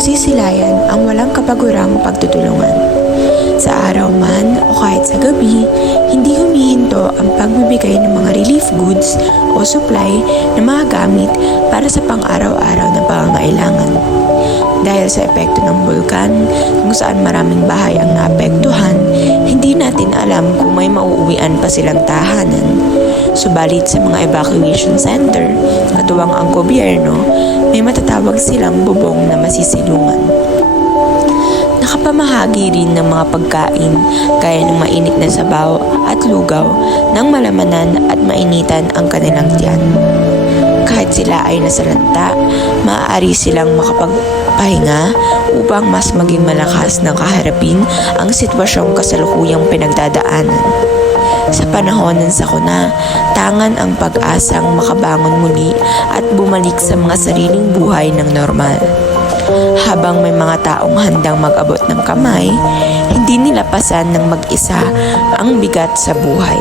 masisilayan ang walang kapagurang pagtutulungan. Sa araw man o kahit sa gabi, hindi humihinto ang pagbibigay ng mga relief goods o supply na mga gamit para sa pang-araw-araw na pangangailangan. Dahil sa epekto ng bulkan, kung saan maraming bahay ang naapektuhan, hindi natin alam kung may mauuwian pa silang tahanan. Subalit sa mga evacuation center, katuwang ang gobyerno, may matatawag silang bubong na masisilungan. Nakapamahagi rin ng mga pagkain gaya ng mainit na sabaw at lugaw nang malamanan at mainitan ang kanilang tiyan. Kahit sila ay nasalanta, maaari silang makapagpahinga upang mas maging malakas na kaharapin ang sitwasyong kasalukuyang pinagdadaanan. Sa panahon ng sakuna, tangan ang pag-asang makabangon muli at bumalik sa mga sariling buhay ng normal. Habang may mga taong handang mag-abot ng kamay, hindi nila pasan ng mag-isa ang bigat sa buhay.